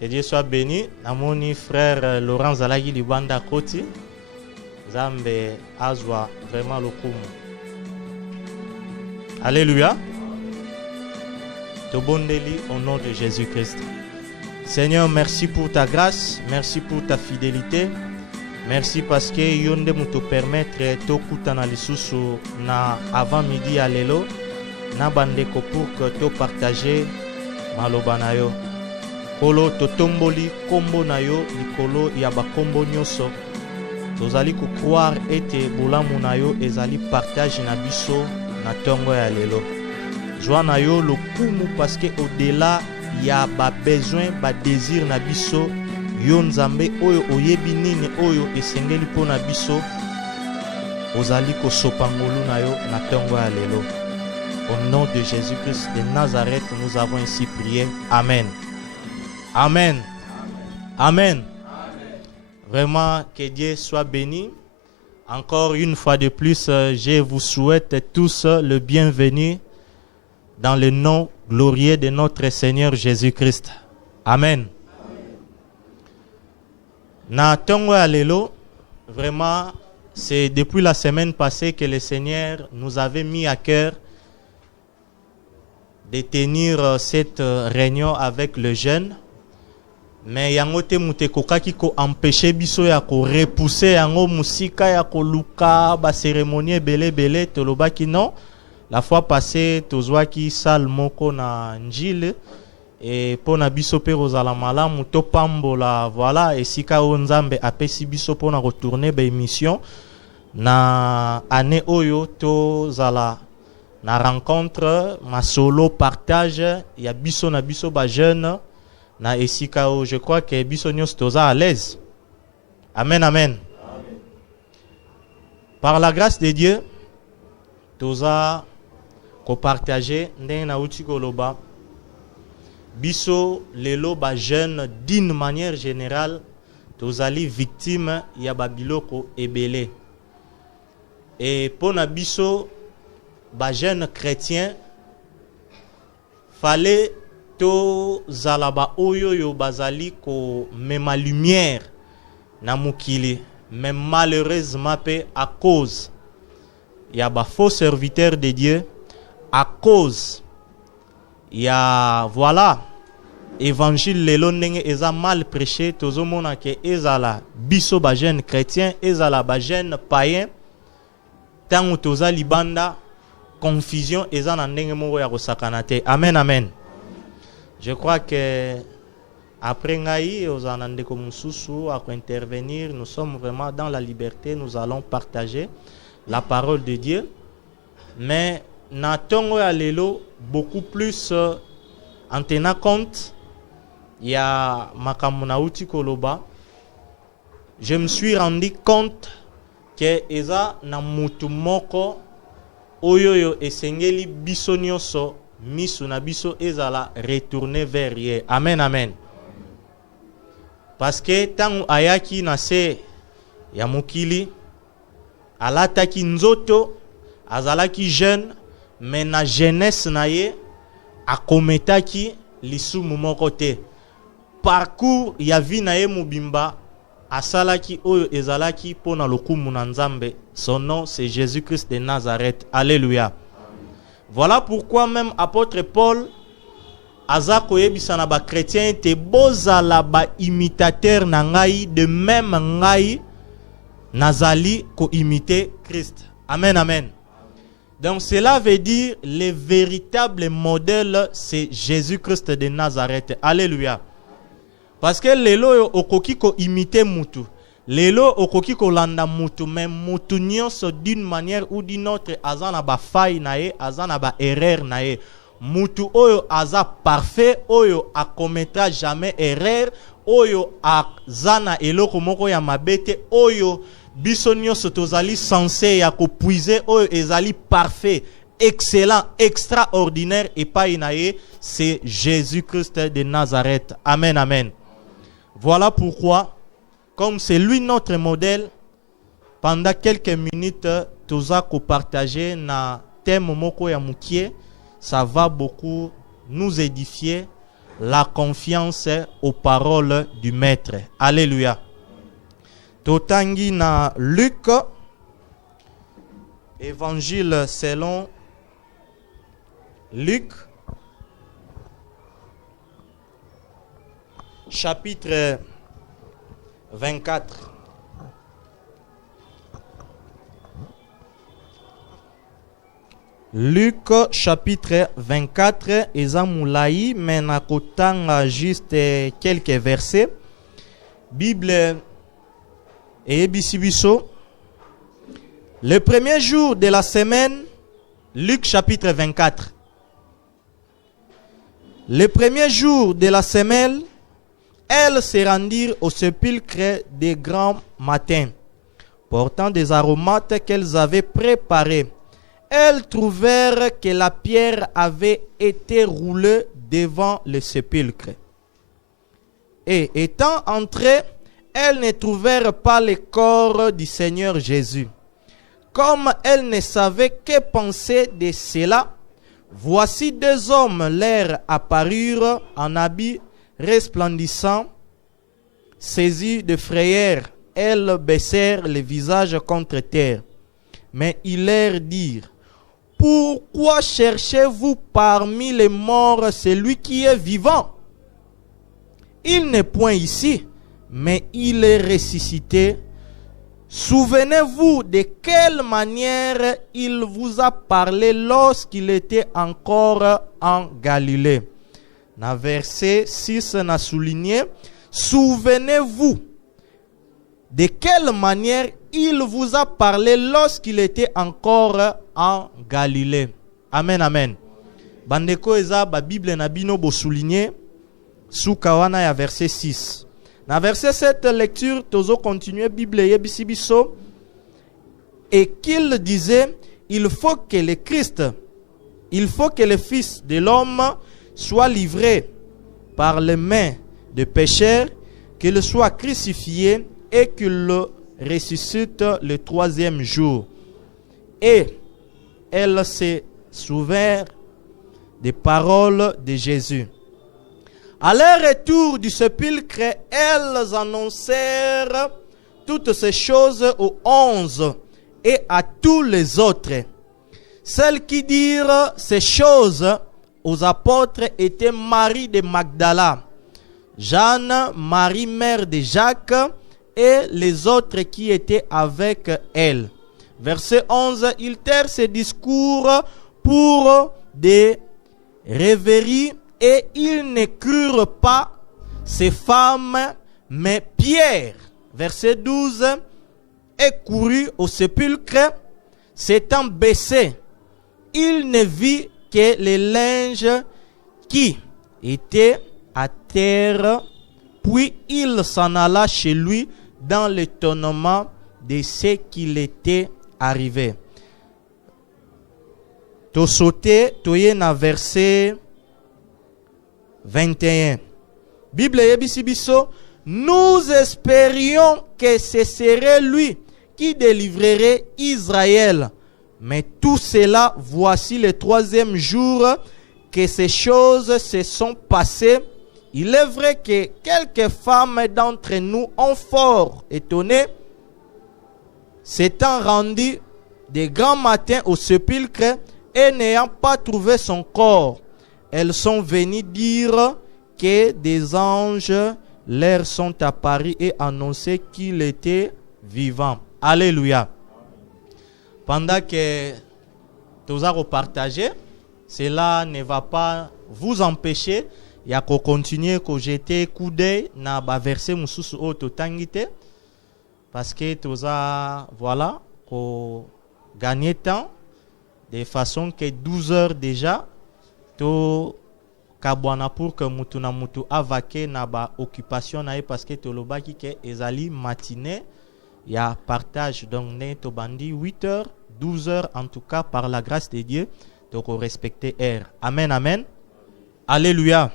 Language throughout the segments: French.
Que Dieu soit béni. Namoni frère Laurent Zalagi Libanda Koti. Zambe Azwa vraiment le coup. Alléluia. Tobondeli au nom de Jésus-Christ. Seigneur, merci pour ta grâce, merci pour ta fidélité. Merci parce que yonde muto permettre to kutana lisusu na avant midi à lelo na bandeko pour que to partager maloba na yo. Kolo to tomboli kombo na yo likolo ya ba kombo nyoso. Tozali ko croire ete bolamu na yo ezali partage na biso na tongo ya lelo. Joie na yo le kumu parce que au-delà ya ba besoin ba désir na biso yo nzambe oyo oyebi nini oyo esengeli po na biso ozali ko sopangolu na yo na tongo ya lelo. Au nom de Jésus-Christ de Nazareth, nous avons ainsi prié. Amen. Amen. Amen. Vraiment que Dieu soit béni. Encore une fois de plus, je vous souhaite tous le bienvenu dans le nom glorieux de notre Seigneur Jésus-Christ. Amen. Na tongo ya lelo, vraiment, c'est depuis la semaine passée que le Seigneur nous avait mis à cœur de tenir cette réunion avec le jeune. Mais yango te mute kokaki ko empêcher biso ya ko repousser yango musika ya ko luka ba cérémonie belé tolobaki non. La fois passée tozwaki salle moko na njile et pona biso pe rozala malamu to pambola voilà et sika o nzambe apesi biso pona retourner ba émission na année oyo to zala na rencontre ma solo partage ya biso na biso ba jeune na esika o je crois que biso nyos toza à l'aise. Amen amen. Par la grâce de Dieu toza ko partager ndenge na uti koloba biso lelo ba jeune d'une manière générale tozali victime ya babiloko ebele et pona biso ba jeune chrétien fallait to zalaba oyo yo bazali ko mema lumière na mukili mais malheureusement pe à cause ya ba faux serviteurs de Dieu, à cause ya voilà évangile lelo ndenge eza mal prêché tozomona ke ezala biso ba jeune chrétien ezala ba jeune païen tango toza libanda confusion eza na ndenge moko ya kosakana te. Amen amen. Je crois que après ngai ozana ndeko mususu à intervenir, nous sommes vraiment dans la liberté, nous allons partager la parole de Dieu. Mais na tongo ya lelo beaucoup plus en tenant compte ya makambo na uti koloba, je me suis rendu compte que eza na mutu moko oyoyo esengeli biso nyonso misu na biso ezala retourner vers ye. Amen amen. Parce que tangu ayaki na se ya mukili alataki nzoto azalaki jeune mais na jeunesse na ye akometaki lisumu moko te. Parcours ya vie na ye mubimba asalaki oyo ezalaki pona lokumu na Nzambe. Son nom c'est Jésus-Christ de Nazareth. Alléluia. Voilà pourquoi même apôtre Paul aza koyebisa na ba chrétien te bozala ba imitateur na ngai de même ngai nazali ko imiter Christ. Amen amen. Donc cela veut dire le véritable modèle c'est Jésus-Christ de Nazareth. Alléluia. Parce que lelo okoki ko imiter mutu. Lelo okoki ko landa mutu, mais mutu nyonso d'une manière ou d'une autre azana ba faille nae, azana ba erreur nae. Mutu oyo aza parfait, oyo a commettra jamais erreur, oyo azana eloko moko ya mabete, oyo biso nyonso tozali censé ya ko puiser, oyo ezali parfait, excellent, extraordinaire et pas inae, c'est Jésus-Christ de Nazareth. Amen amen. Voilà pourquoi comme c'est lui notre modèle, pendant quelques minutes, toza ko partager na thème moko ya mukie, ça va beaucoup nous édifier la confiance aux paroles du Maître. Alléluia. Totangi na Luc, Évangile selon Luc, chapitre 24. Luc chapitre 24, Ezamoulaï, mais nakotanga juste quelques versets. Bible et Bisibiso. Le premier jour de la semaine, Luc chapitre 24. Le premier jour de la semaine, elles se rendirent au sépulcre de grand matin, portant des aromates qu'elles avaient préparés. Elles trouvèrent que la pierre avait été roulée devant le sépulcre. Et étant entrées, elles ne trouvèrent pas le corps du Seigneur Jésus. Comme elles ne savaient que penser de cela, voici deux hommes leur apparurent en habits resplendissants, saisis de frayeur. Elles baissèrent le visage contre terre. Mais ils leur dirent: pourquoi cherchez-vous parmi les morts celui qui est vivant? Il n'est point ici, mais il est ressuscité. Souvenez-vous de quelle manière il vous a parlé lorsqu'il était encore en Galilée. Dans verset 6, on a souligné: souvenez-vous de quelle manière il vous a parlé lorsqu'il était encore en Galilée. Amen, amen. Bandeko eza ba Bible na bino bo souligné sous kawana ya verset 6. Dans verset 7, lecture, tozo continuer Bible yebisi biso, et qu'il disait: il faut que le Christ, il faut que le Fils de l'homme soit livré par les mains des pécheurs, qu'il soit crucifié et qu'il le ressuscite le troisième jour. Et elles se souvinrent des paroles de Jésus. À leur retour du sépulcre, elles annoncèrent toutes ces choses aux 11 et à tous les autres. Celles qui dirent ces choses aux apôtres étaient Marie de Magdala, Jeanne, Marie mère de Jacques, et les autres qui étaient avec elle. Verset 11, ils tinrent ces discours pour des rêveries, et ils ne crurent pas ces femmes, mais Pierre, verset 12, est couru au sépulcre, s'étant baissé. Il ne vit que les linges qui étaient à terre, puis il s'en alla chez lui dans l'étonnement de ce qu'il était arrivé. To sauté, toye na verset 21. Bible yebisi biso, nous espérions que ce serait lui qui délivrerait Israël. Mais tout cela, voici le troisième jour que ces choses se sont passées. Il est vrai que quelques femmes d'entre nous ont fort étonné, s'étant rendues de grand matin au sépulcre et n'ayant pas trouvé son corps. Elles sont venues dire que des anges leur sont apparus et annoncé qu'il était vivant. Alléluia. Pendant que nous allons partager, cela ne va pas vous empêcher ya ko continuer ko jeter coup d'œil na ba verset mususu o to tangite, parce que toza voilà ko gagner temps de façon que 12 heures déjà to kabwana pour que mutu na mutu avake na ba occupation na, parce que to lobaki ke ezali matinée ya partage, donc ne to bandi 8 heures 12 heures en tout cas, par la grâce de Dieu, donc respecter heure. Amen, amen. Alléluia.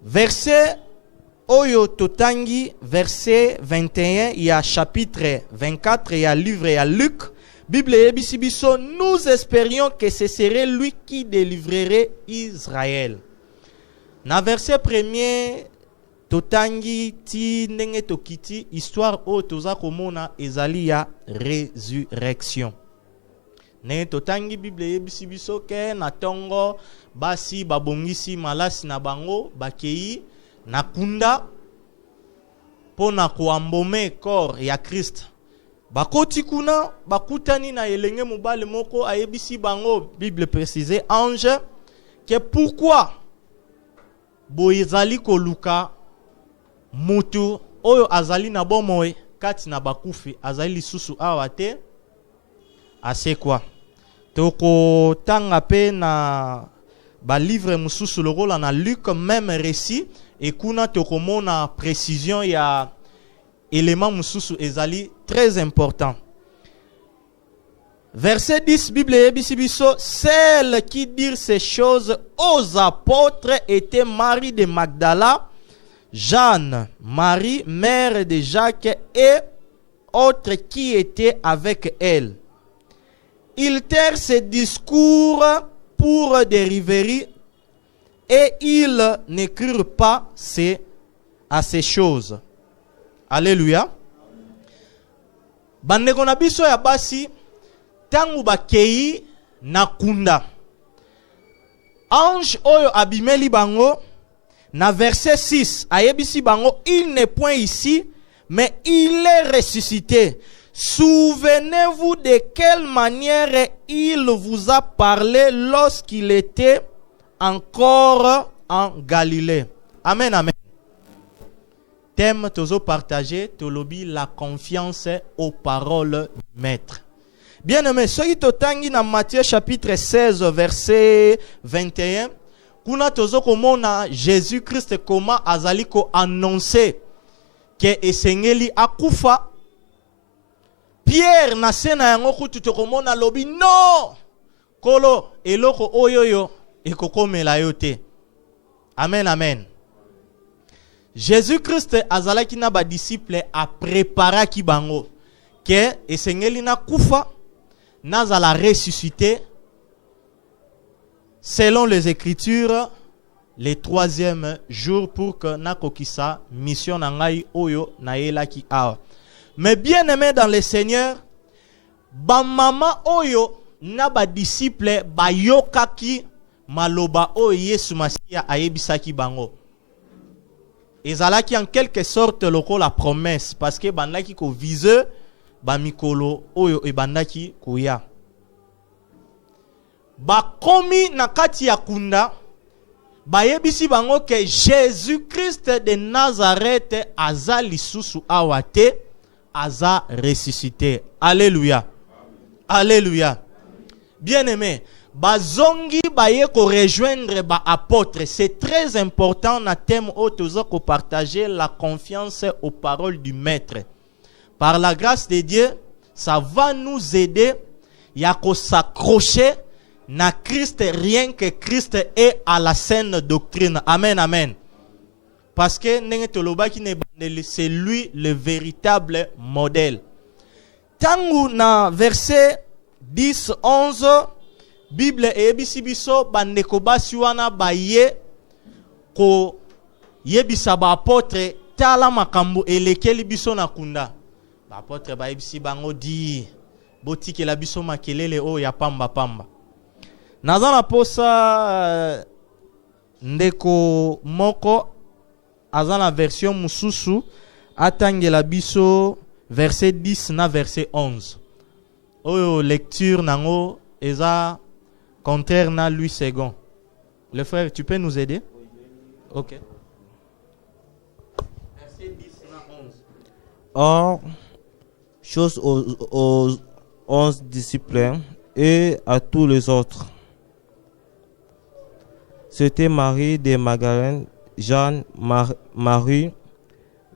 Verset Oyo Totangi, verset 21, il y a chapitre 24, il y a livre, il y a Luc. Bible nous espérions que ce serait lui qui délivrerait Israël. Na verset premier totangi ti ndenge tokiti histoire o toza komona ezali ya résurrection. Ne totangi Bible yebisi biso ke na tongo basi babongisi malasi na bango bakei na kunda pona koambome corps ya Christ. Bakoti kuna bakutani na elenge mobale moko ayebisi bango Bible précisé ange que pourquoi boyezali koluka mutu oyo azali na bomoe kati na bakufi azali lisusu awa te ase quoi toko tanga pe na ba livre mususu lokola na Luc même récit et kuna toko mona précision ya élément mususu ezali très important. Verset 10, Bible ebisibiso, celle qui dit ces choses aux apôtres était Marie de Magdala, Jeanne, Marie, mère de Jacques et autres qui étaient avec elle. Ils tinrent ces discours pour des rêveries et ils n'écrirent pas à ces choses. Alléluia. Bandeko na biso ya basi tangu bakei na kunda. Ange oyo abimeli bango na verset 6 ayebisi bango il n'est point ici mais il est ressuscité. Souvenez-vous de quelle manière il vous a parlé lorsqu'il était encore en Galilée. Amen, amen. Thème tozo partagé, tolobi la confiance aux paroles du maître. Bien aimé, soki totangi na Matthieu chapitre 16 verset 21, kuna tozo komona Jésus Christ comment azali ko annoncer que esengeli akufa. Pierre na sena yango kutu tokomona lobi non kolo eloko oyoyo ekokomela yo te. Amen, amen. Jésus-Christ azalaki na ba disciple a préparaki bango ke esengeli na kufa nazala ressuscité selon les Écritures le 3e jour pour que nakokisa mission na ngai oyo na yelaki awa. Mais bien aimé dans le Seigneur, ba mama oyo na ba disciple ba yokaki maloba oyo Yesu Masia ayebisaki bango. Ezalaki en quelque sorte loko la promesse parce que bandaki ko vise ba mikolo oyo ebandaki kuya. Ba komi na kati ya kunda ba yebisi bango que Jésus-Christ de Nazareth aza lisusu awate aza ressuscité. Alléluia. Alléluia. Bien-aimé, bazongi baye ko rejoindre ba apôtre, c'est très important na thème autozo ko partager la confiance aux paroles du maître. Par la grâce de Dieu, ça va nous aider ya ko s'accrocher na Christ, rien que Christ est à la saine doctrine. Amen, amen. Parce que c'est lui le véritable modèle. Tangu na verset 10-11, Bible ebisi biso bandeko basi wana baye ko yebisa ba apôtre tala makambo elekeli biso na kunda. Ba apôtre ba yebisi bango di botiki la biso makelele o ya pamba pamba. Nazana posa ndeko moko azana version mususu atangela biso verset 10 na verset 11. Oyo lecture nango eza contraire na lui second. Le frère, tu peux nous aider? OK. Verset 10 na 11. Or, chose aux 11 disciples et à tous les autres. C'était Marie de Magdalene, Jeanne, Marie,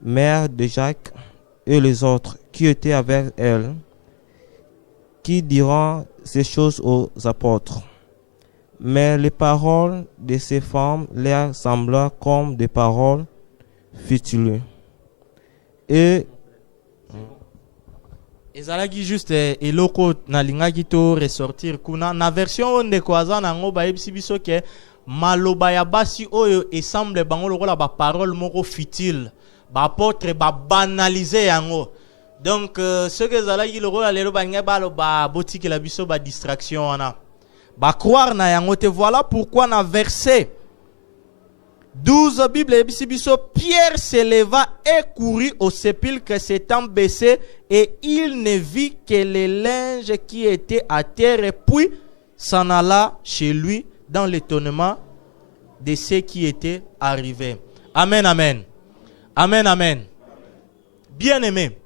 mère de Jacques, et les autres qui étaient avec elle, qui diront ces choses aux apôtres. Mais les paroles de ces femmes leur semblaient comme des paroles futiles. Et ezalaki juste eloko na lingaki to ressortir kuna na version onde ko aza nango ba yebisi biso ke maloba ya basi oyo esemble bango lokola ba parole moko futile, ba apôtre ba banaliser yango. Donc ce que ezalaki lokola lelo bange baloba botikela biso ba distraction wana. Ba croire na yango te. Voilà pourquoi na verset 12 Bible biso, Pierre s'éleva et courut au sépulcre s'étant baissé, et il ne vit que les linges qui étaient à terre, et puis s'en alla chez lui dans l'étonnement de ce qui était arrivé. Amen, amen. Amen, amen. Bien-aimé,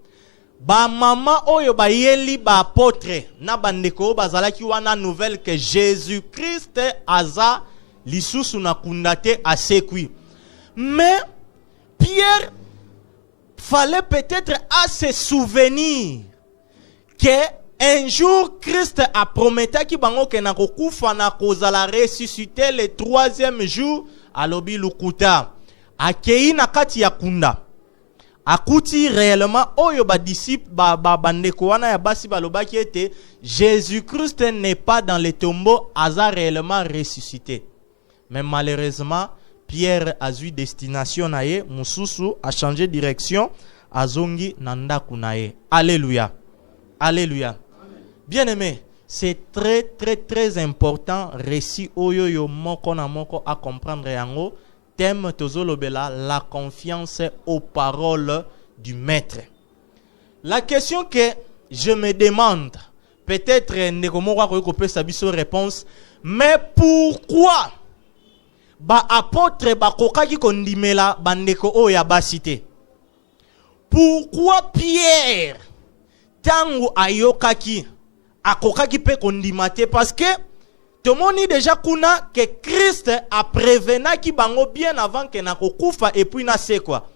ba mama oyo ba yeli ba apôtre na bandeko bazalaki wana nouvelle que Jésus-Christ aza lisusu na kundate asekwi. Mais Pierre fallait peut-être à se souvenir que un jour Christ a promis ki bango ke na kokufa na kozala ressuscité le 3e jour alobi lukuta akei na kati ya kunda akuti réellement oyo ba disciple ba bandeko wana ya basi balobaki ete Jésus-Christ n'est pas dans le tombeau, aza réellement ressuscité. Mais malheureusement, Pierre a eu destination naye, mususu a changé direction, azongi nanda kunaye. Alléluia. Alléluia. Bien-aimé, c'est très très très important récit oyo yo moko na moko à comprendre yango. Thème tozolobela la confiance aux paroles du maître. La question que je me demande, peut-être nekomoko ko peut sabiso réponse, mais pourquoi ba apôtre ba kokaki kondimela bandeko o ya basité? Pourquoi Pierre tangu ayokaki akokaki pe kondimate? Parce que tout le monde déjà kuna que Christ a prévenu ki bango bien avant que na kokufa et puis na c'est quoi.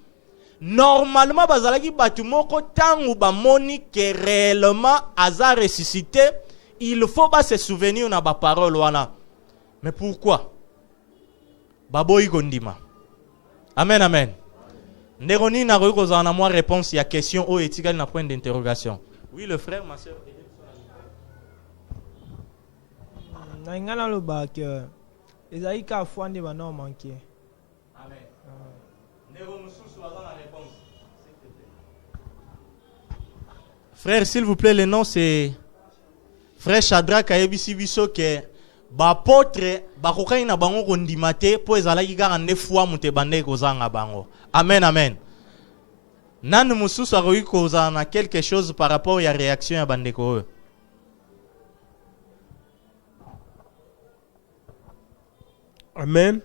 Normalement bazalaki batu moko tangu ba moni que réellement aza ressuscité, il faut pas se souvenir na ba parole wana. Mais pourquoi? Baboyi kondima. Amen, amen. Neroni na ko za na moi réponse ya question o etikali na point d'interrogation. Oui, le frère, ma soeur. Naingana lo ba que ezali ka fwande ba non manqué. Amen. Nero mususu aza na réponse. Frère, s'il vous plaît, le nom c'est Frère Shadrach ayebisi biso ke ba apôtre ba kokai na bango kondimate po ezalaki kaka nde fois mute bande kozanga bango. Amen, amen. Nanu mususu akoki kozala na quelque chose par rapport à la réaction ya bandeko. Amen.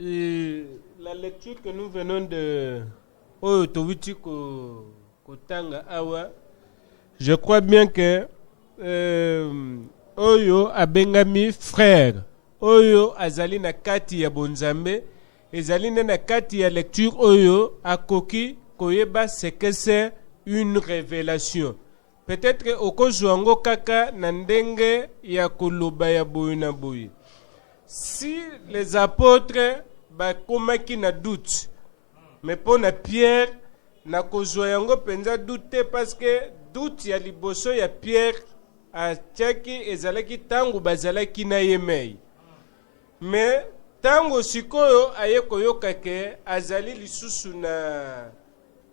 Et la lecture que nous venons de Kotanga Awa, je crois bien que Oyo abengami frère, Oyo azali na kati ya bonzambe, ezali na kati ya lecture Oyo akoki koyeba ce que c'est une révélation. Peut-être okozwango kaka na ndenge ya koloba ya boye na boye. Si les apôtres bakomaki na doute, mais pour na Pierre na kozwa yango penza doute parce que doute ya liboso ya Pierre a tiaki ezalaki tangu bazalaki na yemei. Mais tango sikoyo aye koyoka ke azali lisusu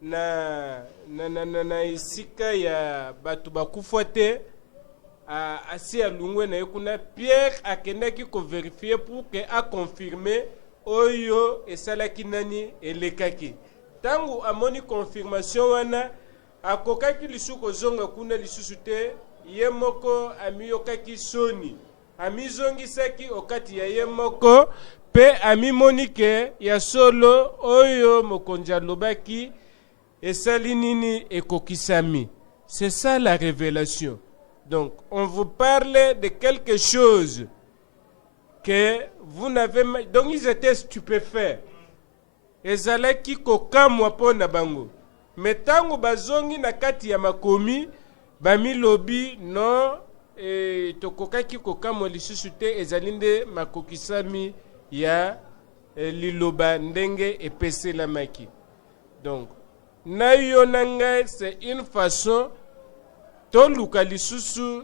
na isika ya batu bakufa te, asi alungwe na yekuna Pierre akendaki ko vérifier pour que a confirmer oyo esalaki nani elekaki. Tangu amoni confirmation wana akokaki lisuko zonga kuna lisusu te, yemoko amiyokaki soni amizongisaki okati ya yemoko pe amimoni ke ya solo oyo mokonzi alobaki esali nini ekokisami. C'est ça la révélation. Donc, on vous parle de quelque chose que vous n'avez... Donc, ils étaient stupéfaits. Ezalaki kokamwa po na bango. Metango bazongi na kati ya makomi, bami lobi non, tokokaki kokamwa lisusu te ezalinde makokisami ya liloba ndenge epeselamaki. Donc, na yo nanga, c'est une façon toluka lisusu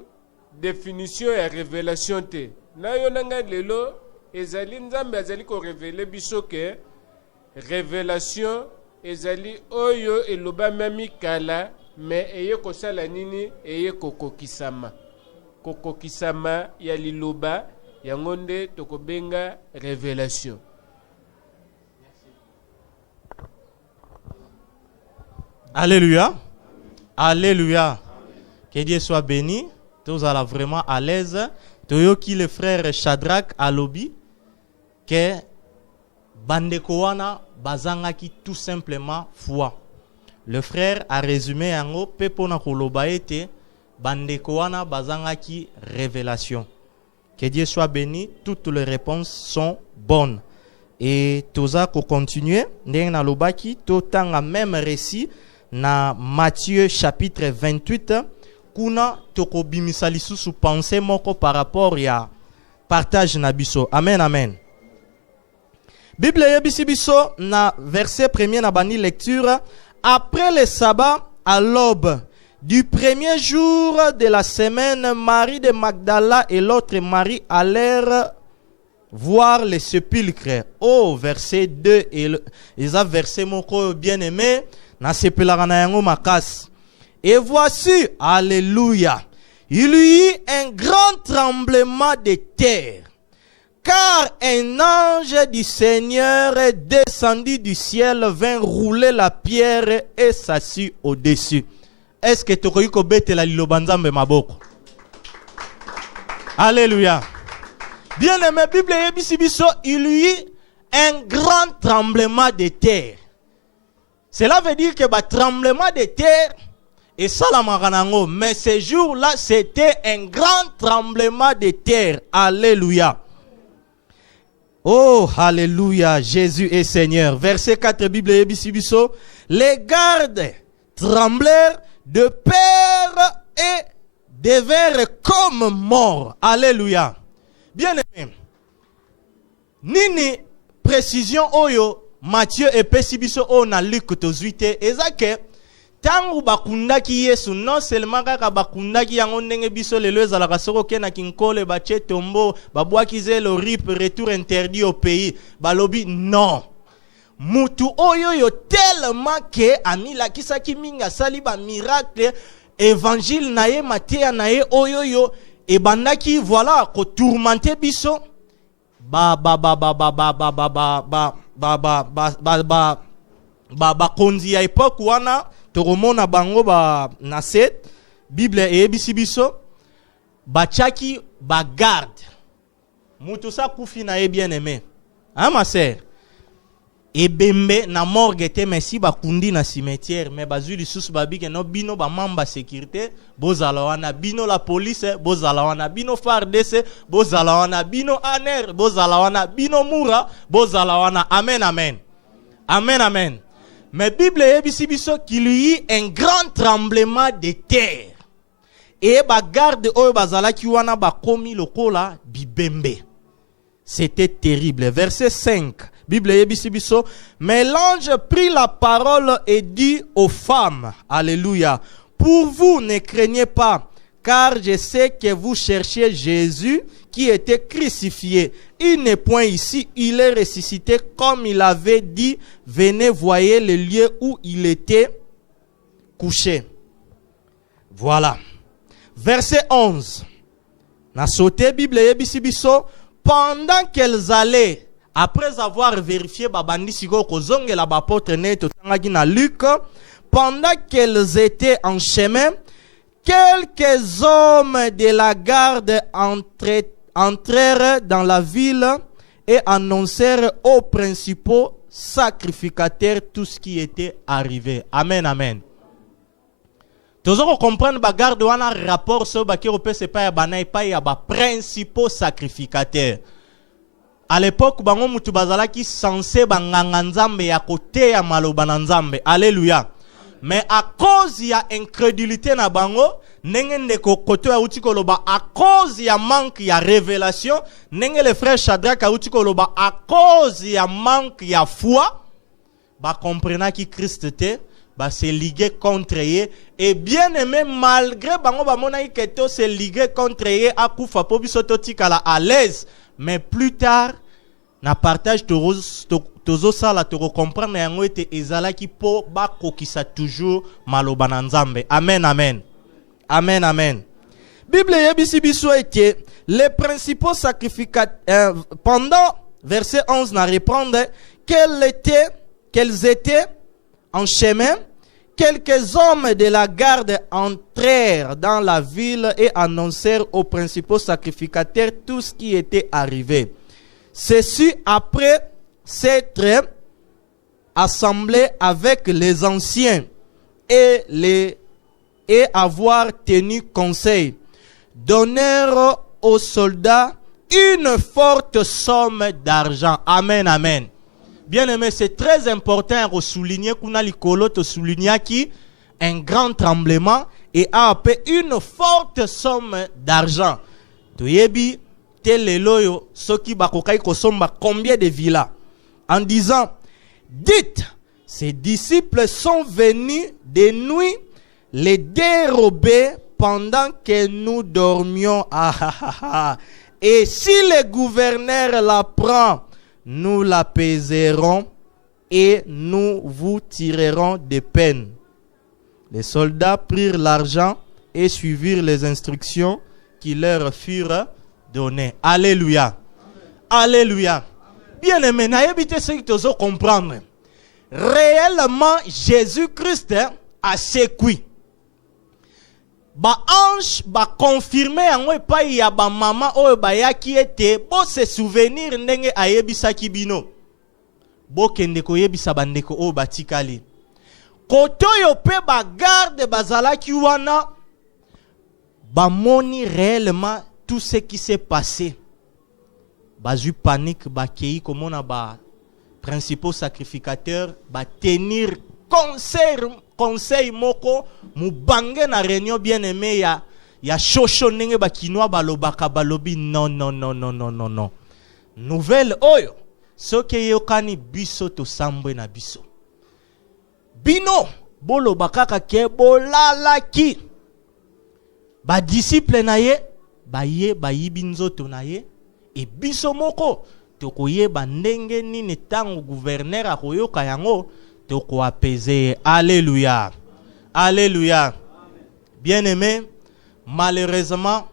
définition ya révélation te. Na yo nanga lelo ezali nzambe azali ko révéler biso ke révélation ezali oyo eloba memi kala mais eye kosala nini eye kokokisama kokokisama ya liloba yango nde tokobenga révélation. Alléluia. Alléluia. Que Dieu soit béni. Tous allons vraiment à l'aise. Toyoki le frère Shadrach alobi que bandekoana bazangaki tout simplement foi. Le frère a résumé en haut pepona koloba ete bandekoana bazangaki révélation. Que Dieu soit béni. Toutes les réponses sont bonnes. Et toza ko continuer ndenge na lobaki to tanga même récit na Matthieu chapitre 28 kuna toko bimisa lisusu pensée moko par rapport ya partage na biso. Amen amen. Bible yebisi biso na verset premier na bani lecture. Après le sabbat à l'aube du premier jour de la semaine, Marie de Magdala et l'autre Marie allèrent voir le sépulcre. Oh, verset 2 et verset moko bien aimé. Et voici, alléluia, il y eut un grand tremblement de terre, car un ange du Seigneur descendit du ciel, vint rouler la pierre et s'assit au-dessus. Est-ce que tu as bête la lilobanzambe maboko? Alléluia. Bien aimé, Bible il y eut un grand tremblement de terre. Cela veut dire que le tremblement de terre est salamaranango. Mais ce jour-là, c'était un grand tremblement de terre. Alléluia. Oh, alléluia. Jésus est Seigneur. Verset 4, Bible Ebisibiso. Les gardes tremblèrent de peur et devinrent comme morts. Alléluia. Bien aimé. Nini précision oyo. Matthieu et Pesibiso o na Luc tozuite ezake tangu bakundaki Yesu non seulement kaka bakundaki yango ndenge biso lelo ezalaka soko ke na kinkole bache tombo babwakize le rip retour interdit au pays balobi non mutu oyo yo tellement ke amila kisaki minga sali ba miracle évangile na ye Matthieu na ye oyo yo ebandaki voilà ko tourmenter biso konzi ya époque wana tokomona bango ba naset Bible eyebisi biso bachaki ba garde mutu sa kufi na ye bien aimé hein ma sœur ebembe na morgue te merci bakundi na cimetière mais bazui lisusu babike no bino ba mamba sécurité bozala wana bino la police bozala wana bino FARDC bozala wana bino ANR bozala wana bino mura bozala wana amen amen amen amen. Mais Bible yebisi biso qu'il y eut un grand tremblement de terre et ba garde oyo bazalaki wana bakomi lokola bibembe. C'était terrible. Verset 5 Bible yebisibiso, mais l'ange prit la parole et dit aux femmes, alléluia, pour vous ne craignez pas, car je sais que vous cherchez Jésus qui était crucifié. Il n'est point ici, il est ressuscité comme il avait dit. Venez, voyez le lieu où il était couché. Voilà. Verset 11. Na sauté Bible yebisibiso, pendant qu'elles allaient, après avoir vérifié babandi siko kozonge la bapotre neto tangaki na Luc, pendant qu'elles étaient en chemin, quelques hommes de la garde entrèrent dans la ville et annoncèrent aux principaux sacrificateurs tout ce qui était arrivé. Amen, amen. Tous on comprendre ba garde wana rapport so ba kiro pe c'est pas ya banai pas ya ba principaux sacrificateurs. À l'époque bango mutu bazala ki censé banganga nzambe ya kote ya maloba na nzambe. Alléluia. Mais à cause ya incrédulité na bango nenge ndeko koto ya uti koloba à cause ya manque ya révélation nenge le frère Shadrach a uti koloba à cause ya manque ya foi ba comprena ki Christ te ba se liguer contre ye et bien aimé malgré bango ba mona iketo se liguer contre ye akufa po biso to tikala à l'aise mais plus tard na partage tozosala tokocomprendre yango ete ezalaki mpo bakokisa toujours maloba na Nzambe. Amen, amen. Amen, amen. Bible yebisi biso ete les principaux sacrificateurs, pendant verset 11 na reprendre, quels étaient en chemin, quelques hommes de la garde entrèrent dans la ville et annoncèrent aux principaux sacrificateurs tout ce qui était arrivé. Ceci après s'être assemblé avec les anciens et avoir tenu conseil, donnèrent aux soldats une forte somme d'argent. Amen, amen. Bien aimé, c'est très important de souligner qu'on a l'icolo de souligner qui un grand tremblement et a appelé une forte somme d'argent. Tu yebi tel loyo ce qui bakokai kosomba combien de villas en disant dites, ces disciples sont venus de nuit les dérober pendant que nous dormions. Et si le gouverneur la prend, nous la pèserons et nous vous tirerons de peine. Les soldats prirent l'argent et suivirent les instructions qui leur furent données. Alléluia. Alléluia. Bien aimé, n'ayez ce que tu comprendre. Réellement, Jésus-Christ a sécuit. Ba ange ba confirmer yango epai ya ba mama oyo bayaki ete bo se souvenir ndenge ayebisaki bino bo kende koyebisa bandeko oyo batikali koto yo pe ba garde bazalaki wana bamoni réellement tout ce qui s'est passé. Bazu panique bakei komona ba principaux sacrificateurs ba tenir conseil moko mubange na réunion bien aimé ya shosho nenge bakinoa balobaka balobi non. Nouvelle oyo soki yokani biso to sambwe na biso bino bolobaka ke bolalaki ba disciple na ye bayibi nzoto na ye e biso moko tokoyeba ndenge nini tango gouverneur akoyoka yango toko apaiser. Alléluia. Alléluia. Bien-aimé, malheureusement,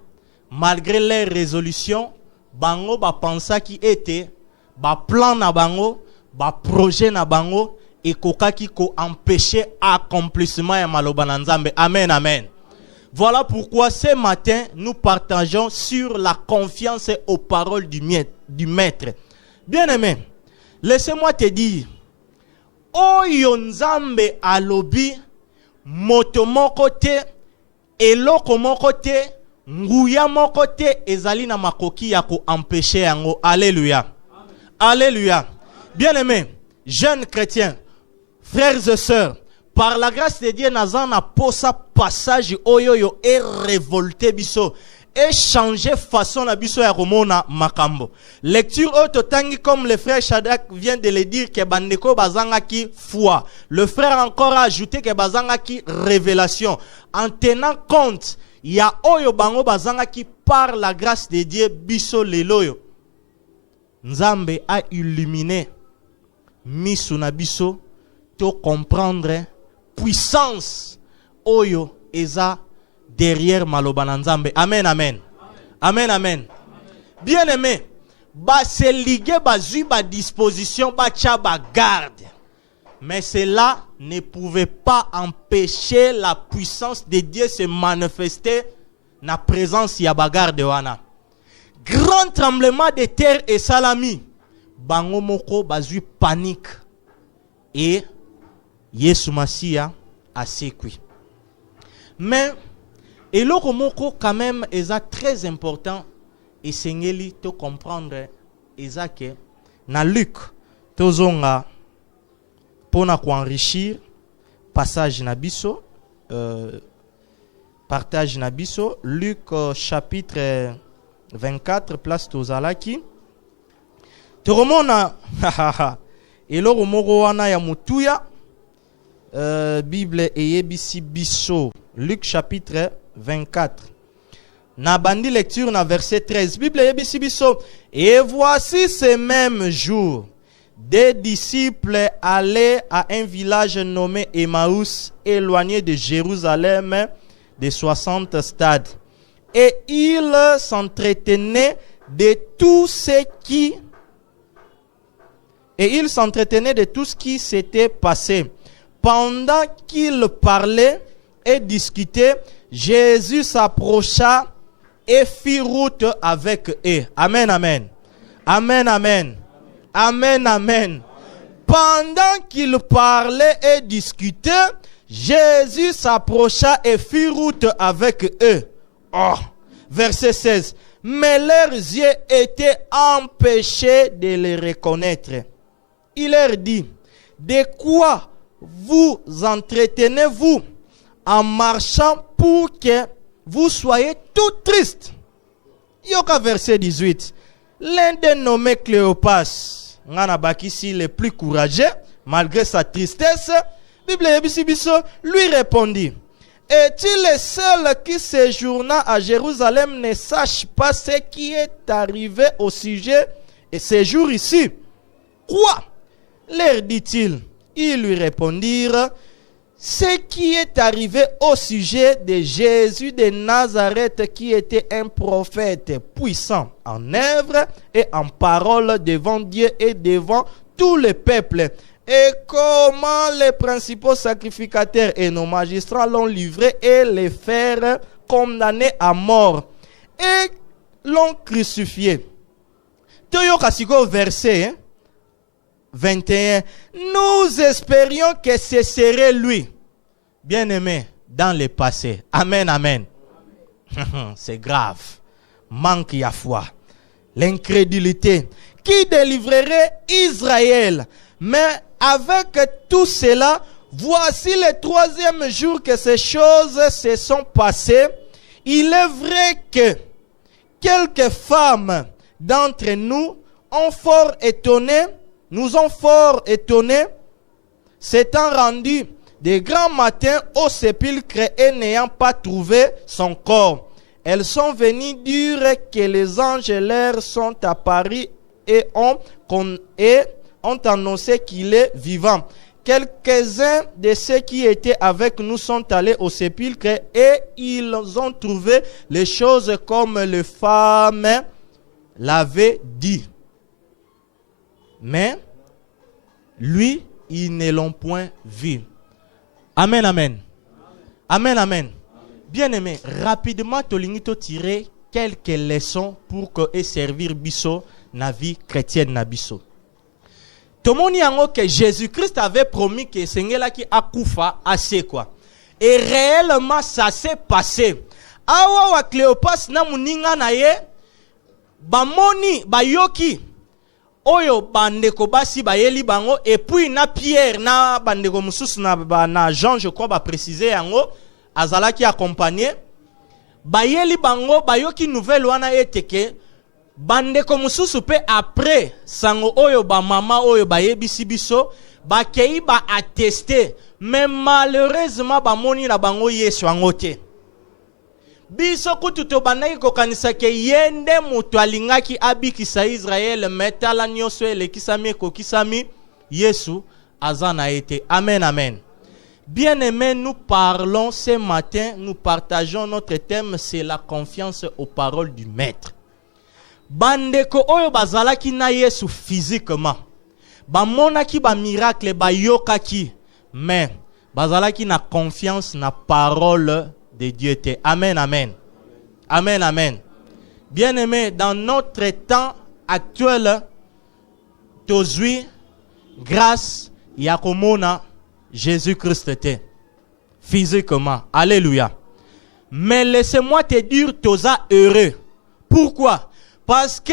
malgré les résolutions, bango ba pensa qui était, ba plan na bango, ba projet na bango, et kokaki ko empêcher accomplissement ya maloba na Nzambe. Amen, amen. Voilà pourquoi ce matin, nous partageons sur la confiance aux paroles du Maître. Bien-aimé, laissez-moi te dire, Oyo Nzambe alobi moto moko te eloko moko te nguya moko te ezali na makoki ya ko empêcher yango. Alléluia. Alléluia. Bien-aimés, jeunes chrétiens, frères et sœurs, par la grâce de Dieu nazana posa passage oyo et révolté biso et changer façon la biso ya komona makambo. Lecture autotangi comme le frère Shadak vient de le dire que bandeko bazanga ki foi. Le frère encore a ajouté que bazanga ki révélation. En tenant compte, il y a oyo bango bazanga ki par la grâce de Dieu biso leloyo. Nzambe a illuminé misu na biso to comprendre puissance oyo eza derrière maloba Nzambe. Amen, amen. Amen, amen. Bien aimé, ba se ligue bazui ba disposition ba tcha ba garde. Mais cela ne pouvait pas empêcher la puissance de Dieu se manifester na présence ya ba garde wana. Grand tremblement de terre et salami. Bango moko bazui panique. Et Yesu Masia a sécuit. Mais et le moko quand même est très important et sengeli te comprendre que na Luc tozonga pona ko enrichir passage na biso partage na biso Luc chapitre 24 place tozalaki toromona et le moko wana ya mutuya Bible eyebisi biso Luc chapitre 24. Na bandi lecture na verset 13. Bible yebisi biso. Et voici ce même jour, des disciples allaient à un village nommé Emmaüs, éloigné de Jérusalem de 60 stades. Et ils s'entretenaient de tout ce qui s'était passé. Pendant qu'ils parlaient et discutaient, Jésus s'approcha et fit route avec eux. Amen, amen. Amen, amen. Amen, amen. Pendant qu'ils parlaient et discutaient, Jésus s'approcha et fit route avec eux. Oh, verset 16. Mais leurs yeux étaient empêchés de les reconnaître. Il leur dit, de quoi vous entretenez-vous en marchant pour que vous soyez tout tristes? Yoka verset 18. L'un des nommés Cléopas, Nganabakisi le plus courageux, malgré sa tristesse, Bible lui répondit, es-tu le seul qui séjourna à Jérusalem ne sache pas ce qui est arrivé au sujet et séjour ici? Quoi? Leur dit-il. Ils lui répondirent, ce qui est arrivé au sujet de Jésus de Nazareth, qui était un prophète puissant en œuvre et en parole devant Dieu et devant tout le peuple. Et comment les principaux sacrificateurs et nos magistrats l'ont livré et les faire condamner à mort et l'ont crucifié. Toyokasiko verset 21. Nous espérions que ce serait lui. Bien-aimé, dans le passé. Amen, amen. C'est grave. Manque de foi. L'incrédulité. Qui délivrerait Israël? Mais avec tout cela, voici le troisième jour que ces choses se sont passées. Il est vrai que quelques femmes d'entre nous nous ont fort étonnés, s'étant rendus de grand matin au sépulcre et n'ayant pas trouvé son corps. Elles sont venues dire que les anges leur sont apparus et ont annoncé qu'il est vivant. Quelques-uns de ceux qui étaient avec nous sont allés au sépulcre et ils ont trouvé les choses comme les femmes l'avaient dit. Mais lui, ils ne l'ont point vu. Amen, amen. Amen, amen. Bien-aimé, rapidement, Tolingito tirer quelques leçons pour que servir biso na vie chrétienne na biso. Tomoni yango que Jésus-Christ avait promis que Seigneur qui akufa assez quoi. Et réellement ça s'est passé. Awa wa Cléopas na muninga na ye bamoni bayoki oyo bandeko basi bayeli bango et puis na Pierre na bandeko mususu na Jean je crois ba préciser yango azalaki accompagné bayeli bango bayoki nouvelle wana eteke bandeko mususu pe après sango oyo ba mama oyo bayebisi biso bakei ba attester mais malheureusement bamoni na bango Yesu angote biso kutu to bandaki kokanisa ke yende mutu alingaki abikisa Israël metala nyoso elekisami kokisami Yesu azana été. Amen, amen. Bien-aimés, nous parlons ce matin, nous partageons notre thème, c'est la confiance aux paroles du Maître. Bandeko oyo bazalaki na Yesu physiquement. Bamonaki ba miracle ba yokaki, mais bazalaki na confiance na parole de Dieu. Amen, amen. Amen, amen. Bien-aimés, dans notre temps actuel, tozui grâce yakomona Jésus-Christ physiquement. Alléluia. Mais laissez-moi te dire, toza heureux. Pourquoi? Parce que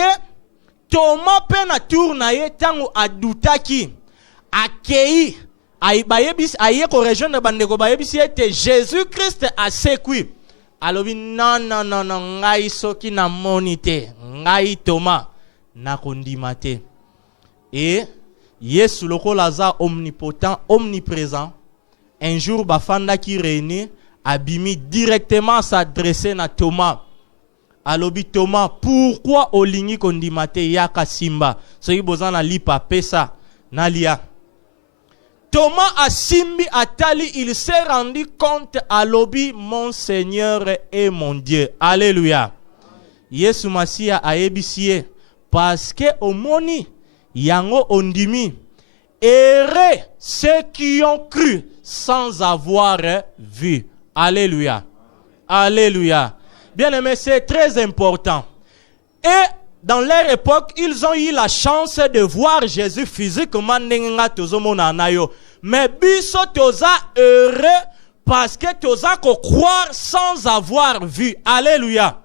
Thomas pena tourna ye tango adutaki akei aye ko rejoindre bandeko bayebisi ete Jésus-Christ asekui. Alobi non ngai soki na monite ngai Thomas na kondimate. Et Yesu lokola za omnipotent, omniprésent. Un jour bafanda ki réuni abimi directement s'adresser na Thomas. alobi Thomas, pourquoi olingi kondimate yaka simba? Soki bozana lipa pesa na lia. Thomas a simbi atali, il s'est rendu compte alobi, mon Seigneur et mon Dieu. Alléluia. Yesu Masia a ebisie parce que omoni yango ondimi. Errez ceux qui ont cru sans avoir vu. Alléluia. Alléluia. Bien aimé, c'est très important. Et dans leur époque, ils ont eu la chance de voir Jésus physiquement. Mais biso toza heureux parce que toza ko croire sans avoir vu. Alléluia.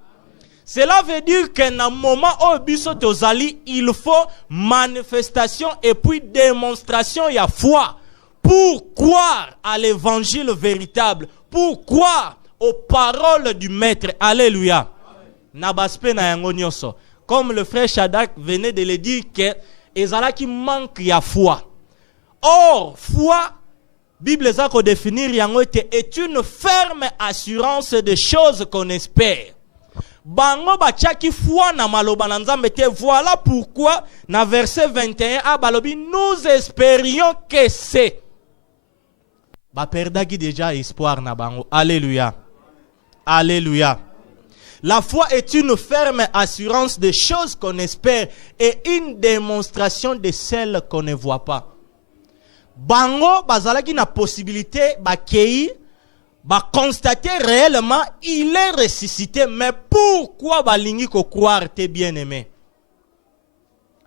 Cela veut dire que dans le moment où biso tozali, il faut manifestation et puis démonstration y a foi pour croire à l'évangile véritable, pour croire aux paroles du maître. Alléluia. Nabaspe na yango nyonso. Comme le frère Shadak venait de le dire que ezala qui manque ya foi. Or, foi, Bible zako définir yango est une ferme assurance de choses qu'on espère. Bango bachaki foi na maloba na Nzambe te. Voilà pourquoi na verset 21 a balobi nous espérions que c'est. Ba perdaki déjà espoir na bango. Alléluia. Alléluia. La foi est une ferme assurance de choses qu'on espère et une démonstration de celles qu'on ne voit pas. Bango bazalaki na possibilité bakei ba constater réellement il est ressuscité, mais pourquoi balingi ko croire te bien-aimé?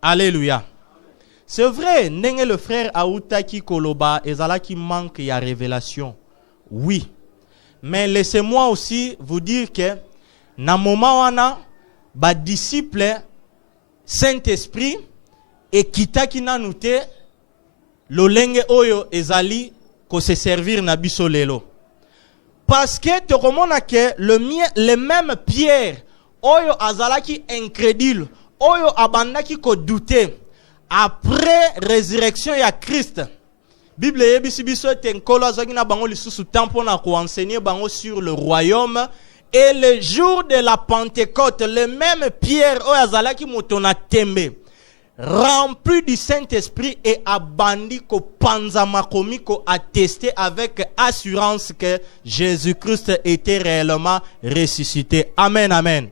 Alléluia. C'est vrai, ndenge le frère Aoutaki Koloba ezalaki manque ya révélation. Oui. Mais laissez-moi aussi vous dire que na moment wana ba disciple Saint-Esprit et kitaki nanu te lolenge oyo ezali ko se servir na biso lelo. Parce que tu comprends que le même Pierre, oyo azalaki incrédule, oyo abandaki ko douter, après résurrection ya Christ, Bible yebisi biso te nkolo azaki na bango lisusu tempo na ko enseigner bango sur le royaume. Et le jour de la Pentecôte, le même Pierre oyo azalaki moto na tembe, rempli du Saint-Esprit et abandi ko panzama komi ko attesté avec assurance que Jésus-Christ était réellement ressuscité. Amen, amen.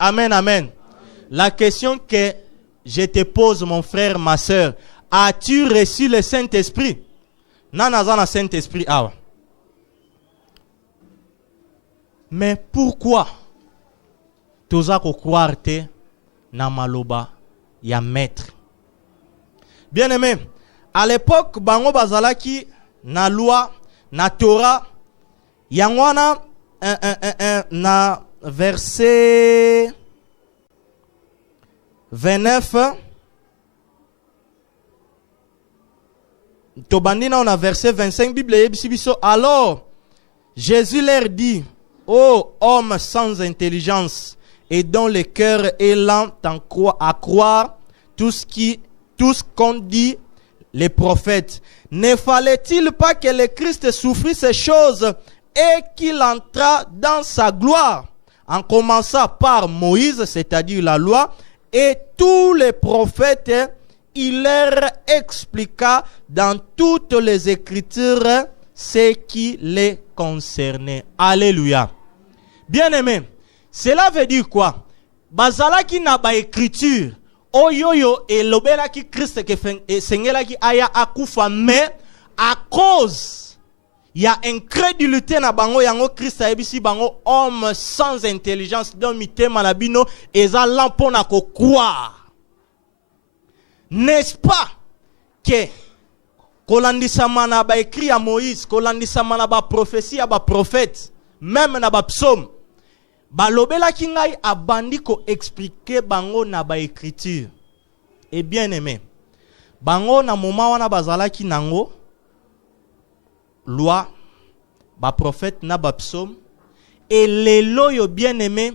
Amen, amen. La question que je te pose, mon frère, ma soeur, as-tu reçu le Saint-Esprit? Nanazana Saint-Esprit, ah. Mais pourquoi toza ko croire te na maloba ya maître? Bien aimé, à l'époque bango bazalaki na loi na Torah yangwana na verset 29 tobandina on a verset 25 Bible yebisibiso. Alors Jésus leur dit: ô homme sans intelligence et dont le cœur est lent à croire tout ce qu'ont dit les prophètes. Ne fallait-il pas que le Christ souffrit ces choses et qu'il entra dans sa gloire, en commençant par Moïse, c'est-à-dire la loi, et tous les prophètes? Il leur expliqua dans toutes les Écritures ce qui les concernait. Alléluia. Bien-aimé, cela veut dire quoi? Bazalaki na ba écriture oyoyo elobelaki Christ ke sengelaki aya akufa, mais à cause ya incrédulité na bango yango Christ ayebisi bango homme sans intelligence dont mitema na bino eza lampona ko croire. N'est-ce pas que kolandisama na ba écrit ya Moïse, kolandisama na ba prophétie ya ba prophète, même na ba psaume, balobela ki ngai abandi ko expliquer bango na ba écriture. Et bien aimé, bango na moment wana bazalaki nango loi, ba prophète na ba psaume, et lelo yo bien aimé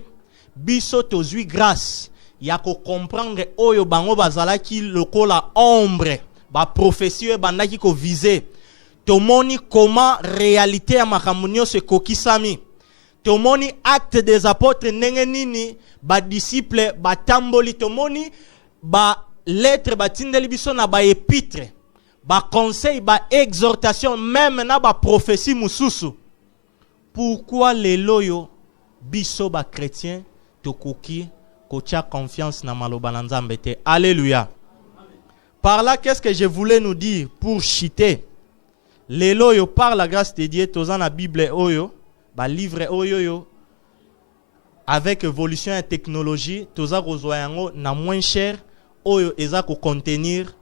biso tozui grâce ya ko comprendre oyo bango bazalaki lokola ombre ba prophétie bandaki ko viser. Tomoni comment réalité ya makambo nyonso ekokisami. Tomoni acte des apôtres ndenge nini ba disciple ba tamboli tomoni ba lettre ba tindeli biso na ba épître ba conseil ba exhortation même na ba prophétie mususu. Pourquoi les loyo biso ba chrétien tokoki kotia confiance na maloba na Nzambe te? Alléluia. Par là, qu'est-ce que je voulais nous dire pour chiter? Les loyo par la grâce de Dieu, tous la Bible oyo, ba livre oyo avec évolution et technologie, tous a yango na moins cher oyo eza ko contenir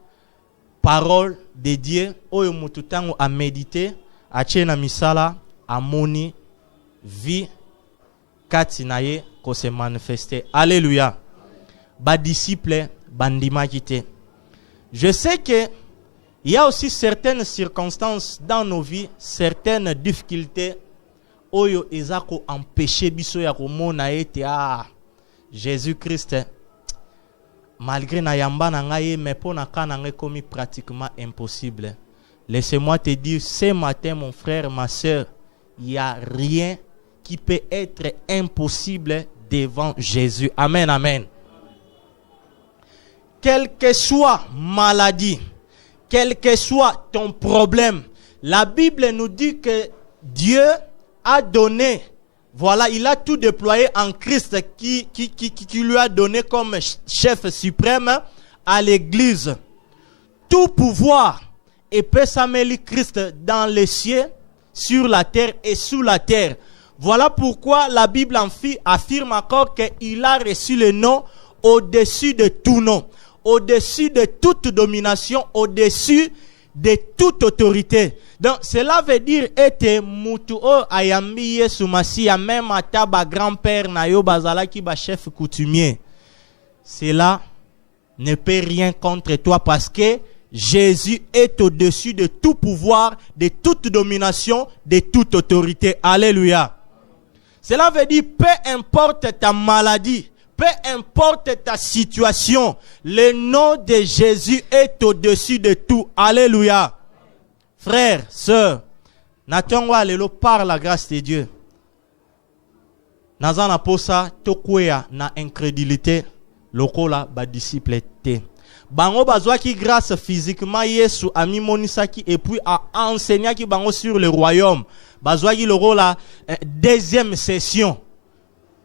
parole de Dieu oyo mututango a méditer, a na misala, a moni vie kati na ye ko se manifester. Alléluia. Ba disciple bandimaki te. Je sais que il y a aussi certaines circonstances dans nos vies, certaines difficultés oyo ezako empêcher biso ya komona ete Jésus-Christ malgré na yamba na ngai mais pour na kana ngai komi pratiquement impossible. Laissez-moi te dire ce matin mon frère, ma sœur, il y a rien qui peut être impossible devant Jésus. Amen, amen. Quelle que soit maladie, quel que soit ton problème, la Bible nous dit que Dieu a donné, voilà, il a tout déployé en Christ qui lui a donné comme chef suprême à l'Église. Tout pouvoir et peut s'amélior Christ dans les cieux, sur la terre et sous la terre. Voilà pourquoi la Bible affirme encore qu'il a reçu le nom au-dessus de tout nom, au-dessus de toute domination, au-dessus de toute autorité. Donc cela veut dire que mutu o ayambi Yesu Masiya même ata ba grand-père na yo bazalaki ba chef coutumier. Cela ne peut rien contre toi parce que Jésus est au-dessus de tout pouvoir, de toute domination, de toute autorité. Alléluia. Cela veut dire peu importe ta maladie, peu importe ta situation, le nom de Jésus est au-dessus de tout. Alléluia. Frères, sœurs, natongwa lelo par la grâce de Dieu. Nazana posa tokwea na incrédulité lokola ba disciple te. Bango bazwaki grâce physiquement Yesu ami monisaki et puis a enseignaki bango sur le royaume. Bazwaki lokola deuxième session.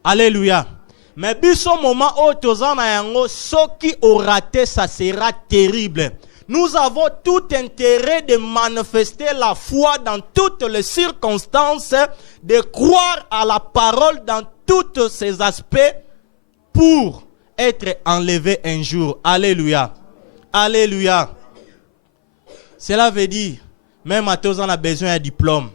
Alléluia. Mais biso moment où tozana yango soki au raté ça sera terrible. Nous avons tout intérêt de manifester la foi dans toutes les circonstances, de croire à la parole dans tous ses aspects pour être enlevé un jour. Alléluia. Alléluia. Cela veut dire, même à tous on a besoin d'un diplôme.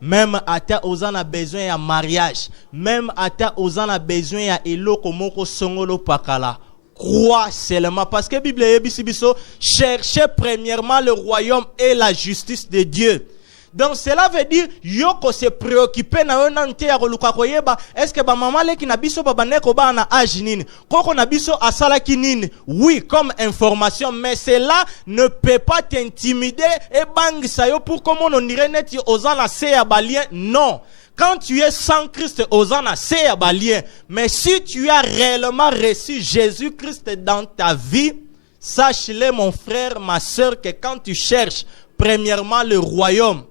Même à ta on a besoin d'un mariage. Même à ta on a besoin d'un eloko moko songolo pakala. Crois seulement parce que la Bible dit cherchez premièrement le royaume et la justice de Dieu. Donc cela veut dire yoko se préoccuper na yonante ya koluka koyeba est-ce que ba mama leki na biso baba neko ba na âge nini koko na biso asala ki nini. Oui, comme information, mais cela ne peut pas t'intimider et bangisa yo pour comment on dirait net ozana se ya balien. Non. Quand tu es sans Christ, Hosanna, c'est un balien. Mais si tu as réellement reçu Jésus-Christ dans ta vie, sache-le mon frère, ma soeur, que quand tu cherches premièrement le royaume,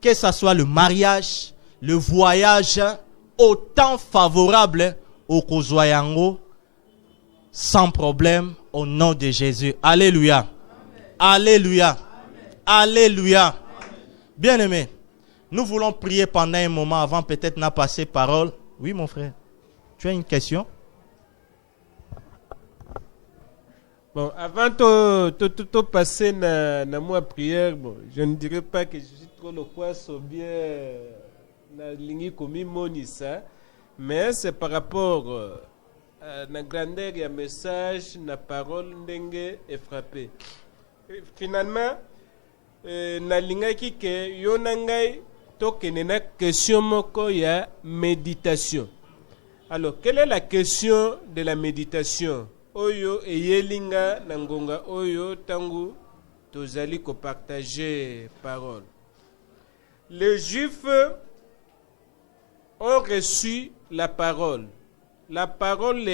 que ce soit le mariage, le voyage, autant favorable au Kozoyango, sans problème, au nom de Jésus. Alléluia. Amen. Alléluia. Amen. Alléluia. Bien-aimé. Nous voulons prier pendant un moment avant peut-être n'a passé parole. Oui, mon frère. Tu as une question? Bon, avant de passer na moi prière, bon, je ne dirais pas que je suis trop le poisson bien na lingi komi monisa, mais c'est par rapport à la grandeur du message, la parole ndenge est frappée. Finalement, na lingaki ke yonangai tokenena question moko ya méditation. Alors, quelle est la question de la méditation? Oyo eyelinga nangonga oyo tangu tozali ko partager parole. Les Juifs ont reçu la parole. la parole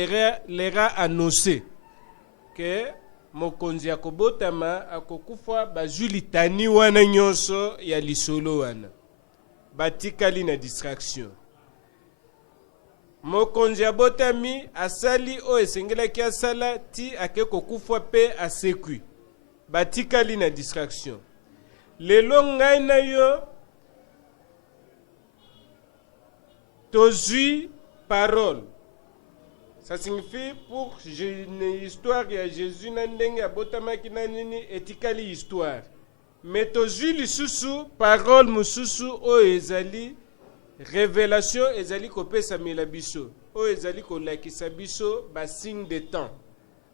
leur a annoncé que mokonzi akobotama akokufa bazwi litani wana nyonso ya lisolo wana batikali na distraction. Mokonzi abotami asali o esengelaki asala ti ake kokufa pe asekwi batikali na distraction. Lelo ngai na yo tozwi parole. Ça signifie pour une histoire ya Jésus na ndenge abotamaki na nini etikali histoire. Mais tozwi lisusu parole mususu o ezali révélation ezali kopesa mila biso. O ezali kolakisa biso ba signe de temps.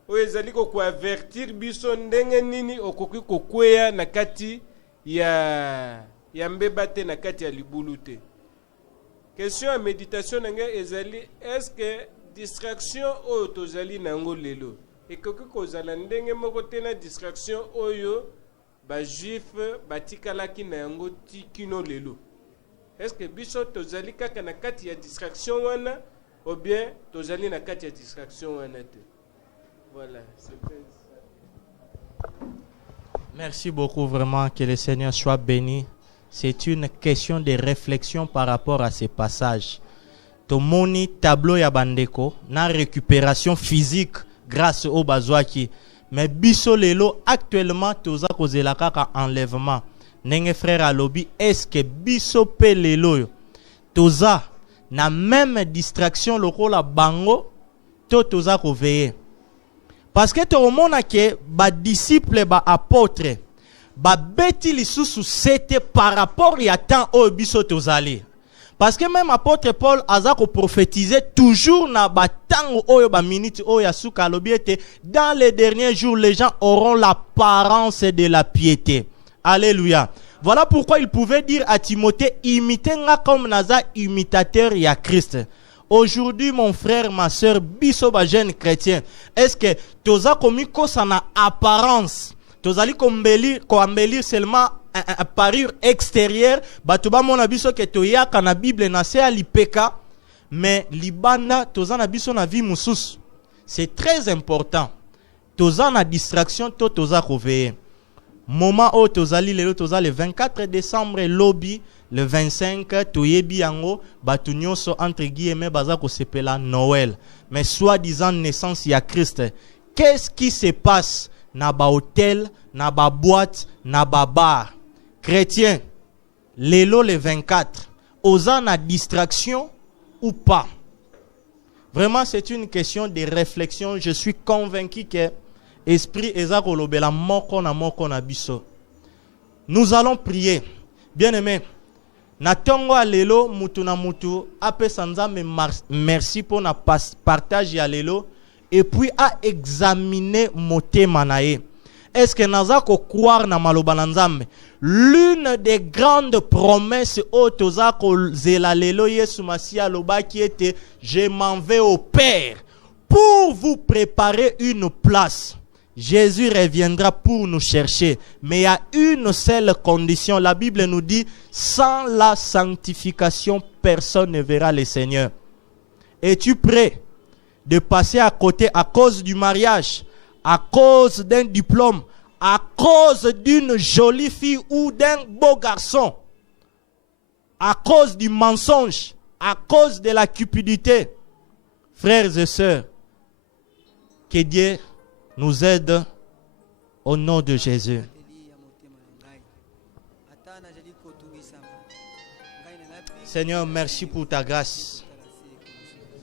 O ezali ko avertir biso ndenge nini okoki kokweya na kati ya mbeba te na kati ya libulu te. Question à méditation nanga ezali, est-ce que distraction oyo tozali nango lelo ekoki kozala ndenge moko te na distraction oyo bajuif batikalaki na yango ti kino lelo? Est-ce que biso tozali kaka na kati ya distraction wana ou bien tozali na kati ya distraction wana te? Voilà, c'était ça. Merci beaucoup, vraiment, que le Seigneur soit béni. C'est une question de réflexion par rapport à ces passages. Tomoni tableau ya bandeko na récupération physique grâce au bazwaki. Mais biso lelo actuellement toza kozela kaka enlèvement. Nenge frère alobi, est-ce que biso pe lelo toza na même distraction lokola bango to toza koveye? Parce que tout le monde a que ba disciple ba apôtre ba beti lisusu c'était par rapport ya temps au biso tozali. Parce que même apôtre Paul a prophétisé toujours na ba temps oyo ba minute oyo suka lobiete, dans les derniers jours les gens auront l'apparence de la piété. Alléluia. Voilà pourquoi il pouvait dire à Timothée, imitez nga comme naza imitateur ya Christ. Aujourd'hui, mon frère, ma soeur, biso ba jeune chrétien, est-ce que toza komi ko sana apparence? Tozali ko embellir seulement apparure extérieure, batuba mona biso ke toya kana Bible na se alipeka, mais libanda toza na biso na vie mususu. C'est très important. Toza na distraction to toza koveye. Moment où tozali lelo toza le 24 décembre lobby, le 25 toyebi yango batu nyonso entre guillemets baza ko sepela Noël. Mais soi-disant naissance ya Christ. Qu'est-ce qui se passe na ba hôtel, na ba boîte, na ba bar? Chrétien, lelo le 24, osa na distraction ou pas? Vraiment, c'est une question de réflexion. Je suis convaincu que Esprit ezako lobela moko na biso. Nous allons prier. Bien-aimé, na tongo lelo mutu na mutu ape sanzambe merci pour na partage ya lelo et puis à examiner motema na ye. Est-ce que naza ko croire na maloba na Nzambe? L'une des grandes promesses au tozako zela lelo Yesu Masia loba qui était je m'en vais au Père pour vous préparer une place. Jésus reviendra pour nous chercher. Mais il y a une seule condition. La Bible nous dit, sans la sanctification, personne ne verra le Seigneur. Es-tu prêt de passer à côté à cause du mariage, à cause d'un diplôme, à cause d'une jolie fille ou d'un beau garçon, à cause du mensonge, à cause de la cupidité? Frères et sœurs, que Dieu nous aide au nom de Jésus. Seigneur, merci pour ta grâce.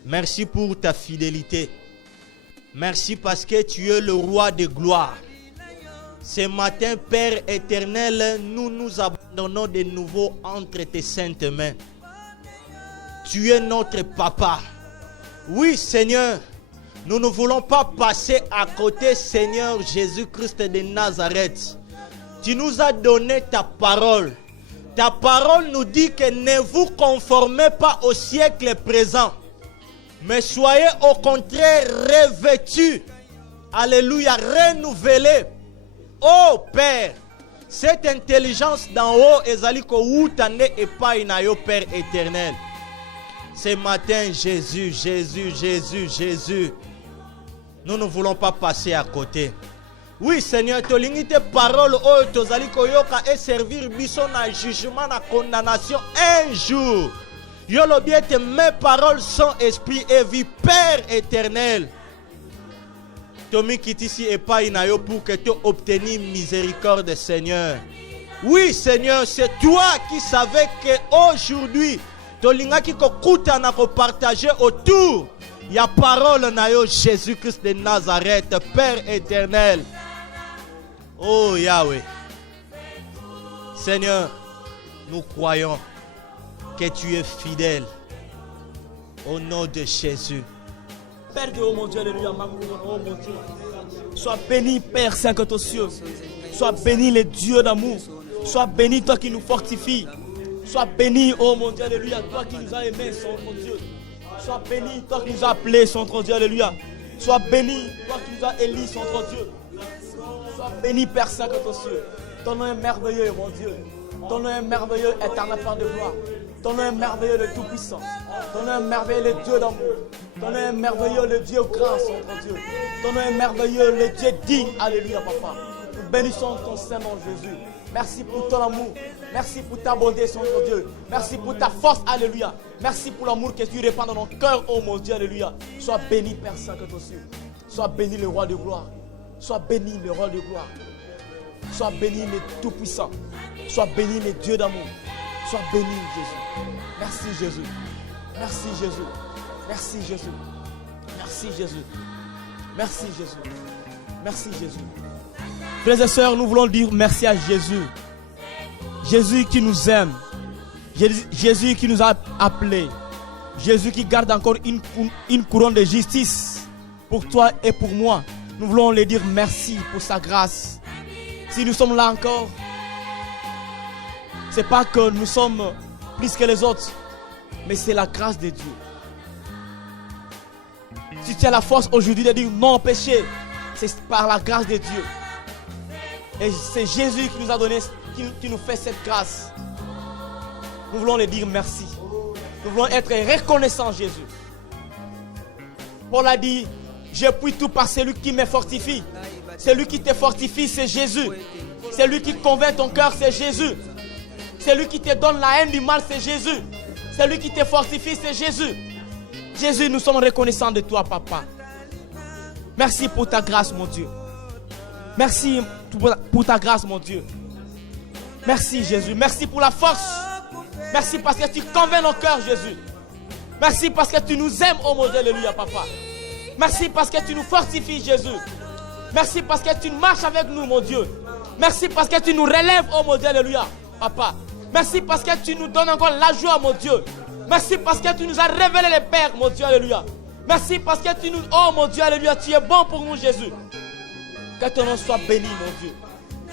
Merci pour ta fidélité. Merci parce que tu es le roi de gloire. Ce matin, Père éternel, nous nous abandonnons de nouveau entre tes saintes mains. Tu es notre papa. Oui, Seigneur, nous ne voulons pas passer à côté, Seigneur Jésus-Christ de Nazareth. Tu nous as donné ta parole. Ta parole nous dit que ne vous conformez pas au siècle présent, mais soyez au contraire revêtus. Alléluia, renouvelés. Oh Père, cette intelligence d'en haut, ezaliko outane epai na yo Père éternel. Ce matin, Jésus, Jésus, Jésus, Jésus. Nous ne voulons pas passer à côté. Oui, Seigneur, tolingi tes paroles oyo tozali koyoka et servir biso na jugement, na condamnation un jour. Yo lobi ete mes paroles sont esprit et vie, Père éternel. Tomi kitisi epai na yo pour que tu obtiennes miséricorde, Seigneur. Oui, Seigneur, c'est toi qui savais qu'aujourd'hui, tolingaki kokuta na ko partager autour ya parole na yo Jésus-Christ de Nazareth, Père éternel. Oh Yahweh. Seigneur, nous croyons que tu es fidèle. Au nom de Jésus. Père de oh mon Dieu, alléluia, oh mon Dieu. Sois béni, Père Saint que aux cieux. Sois béni, le Dieu d'amour. Sois béni, toi qui nous fortifies. Sois béni, oh mon Dieu, alléluia, toi qui nous as aimés, Saint Dieu. Sois béni, toi qui nous as appelés, Saint Dieu, alléluia. Sois béni, toi qui nous as élis, Saint Dieu. Sois béni, Père Saint que aux cieux. Ton nom est merveilleux, mon Dieu. Ton nom est merveilleux, éternel Père de gloire. Ton nom est merveilleux, le Tout-Puissant. Ton nom est merveilleux, le Dieu d'amour. Ton nom est merveilleux, le Dieu grand, Saint Dieu. Ton nom est merveilleux, le Dieu digne. Alléluia, Papa. Nous bénissons ton Saint-Nom, Jésus. Merci pour ton amour. Merci pour ta bonté, Saint Dieu. Merci pour ta force, Alléluia. Merci pour l'amour que tu répands dans nos cœurs, oh mon Dieu, Alléluia. Sois béni, Père Saint que toi aussi. Sois béni, le Roi de gloire. Sois béni, le Roi de gloire. Sois béni, le Tout-Puissant. Sois béni, le Dieu d'amour. Sois béni, Jésus. Merci, Jésus. Merci, Jésus. Merci, Jésus. Merci, Jésus. Merci, Jésus. Merci, Jésus. Frères et sœurs, nous voulons dire merci à Jésus. Jésus qui nous aime. Jésus qui nous a appelés. Jésus qui garde encore une couronne de justice pour toi et pour moi. Nous voulons lui dire merci pour sa grâce. Si nous sommes là encore, ce n'est pas que nous sommes plus que les autres, mais c'est la grâce de Dieu. Si tu as la force aujourd'hui de dire non au péché, c'est par la grâce de Dieu. Et c'est Jésus qui nous a donné, qui nous fait cette grâce. Nous voulons lui dire merci. Nous voulons être reconnaissants, Jésus. Paul a dit, je puis tout par celui qui me fortifie. Celui qui te fortifie, c'est Jésus. Celui qui convainc ton cœur, c'est Jésus. Celui qui te donne la haine du mal, c'est Jésus. Celui qui te fortifie, c'est Jésus. Jésus, nous sommes reconnaissants de toi, Papa. Merci pour ta grâce, mon Dieu. Merci pour ta grâce, mon Dieu. Merci, Jésus. Merci pour la force. Merci parce que tu convaincs nos cœurs, Jésus. Merci parce que tu nous aimes, oh mon Dieu, alléluia, Papa. Merci parce que tu nous fortifies, Jésus. Merci parce que tu marches avec nous, mon Dieu. Merci parce que tu nous relèves, oh mon Dieu, alléluia, Papa. Merci parce que tu nous donnes encore la joie, mon Dieu. Merci parce que tu nous as révélé les pères, mon Dieu, alléluia. Merci parce que tu nous... Oh mon Dieu, alléluia, tu es bon pour nous, Jésus. Que ton nom soit béni, mon Dieu.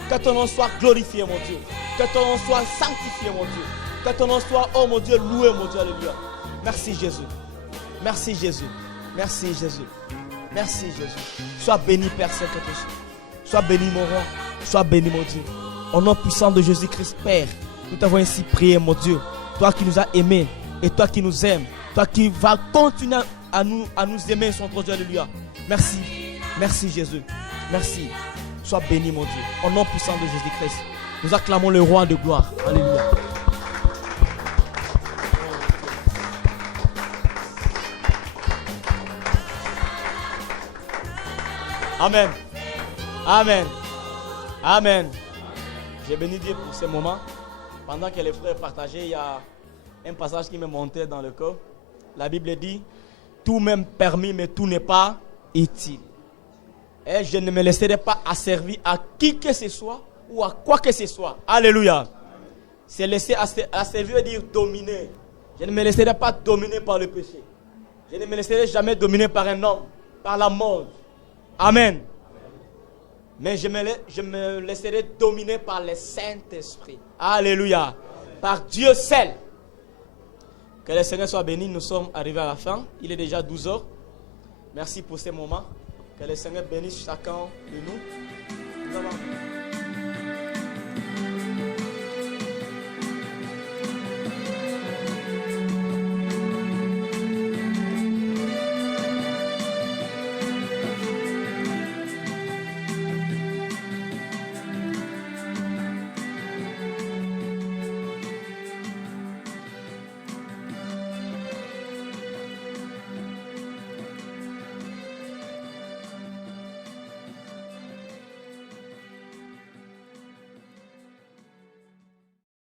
Que ton nom soit glorifié, mon Dieu. Que ton nom soit sanctifié, mon Dieu. Que ton nom soit, oh mon Dieu, loué, mon Dieu, alléluia. Merci, Jésus. Merci, Jésus. Merci, Jésus. Merci, Jésus. Sois béni, Père Saint-Catholique. Sois béni, mon roi. Sois béni, mon Dieu. Au nom puissant de Jésus-Christ, Père, nous t'avons ainsi prié, mon Dieu. Toi qui nous as aimés et toi qui nous aimes. Toi qui vas continuer à nous aimer, son Dieu, alléluia. Merci. Merci, Jésus. Merci. Sois béni, mon Dieu. Au nom puissant de Jésus-Christ, nous acclamons le roi de gloire. Alléluia. Amen. Amen. Amen. J'ai béni Dieu pour ce moment. Pendant que les frères partageaient, il y a un passage qui me montait dans le cœur. La Bible dit, tout m'est permis, mais tout n'est pas utile. Et je ne me laisserai pas asservir à qui que ce soit ou à quoi que ce soit. Alléluia. C'est laisser asservir veut dire dominer. Je ne me laisserai pas dominer par le péché. Je ne me laisserai jamais dominer par un homme, par la mort. Amen. Mais je me laisserai dominer par le Saint-Esprit. Alléluia. Par Dieu seul. Que le Seigneur soit béni. Nous sommes arrivés à la fin. Il est déjà 12 heures. Merci pour ces moments. Que le Seigneur bénisse chacun de nous.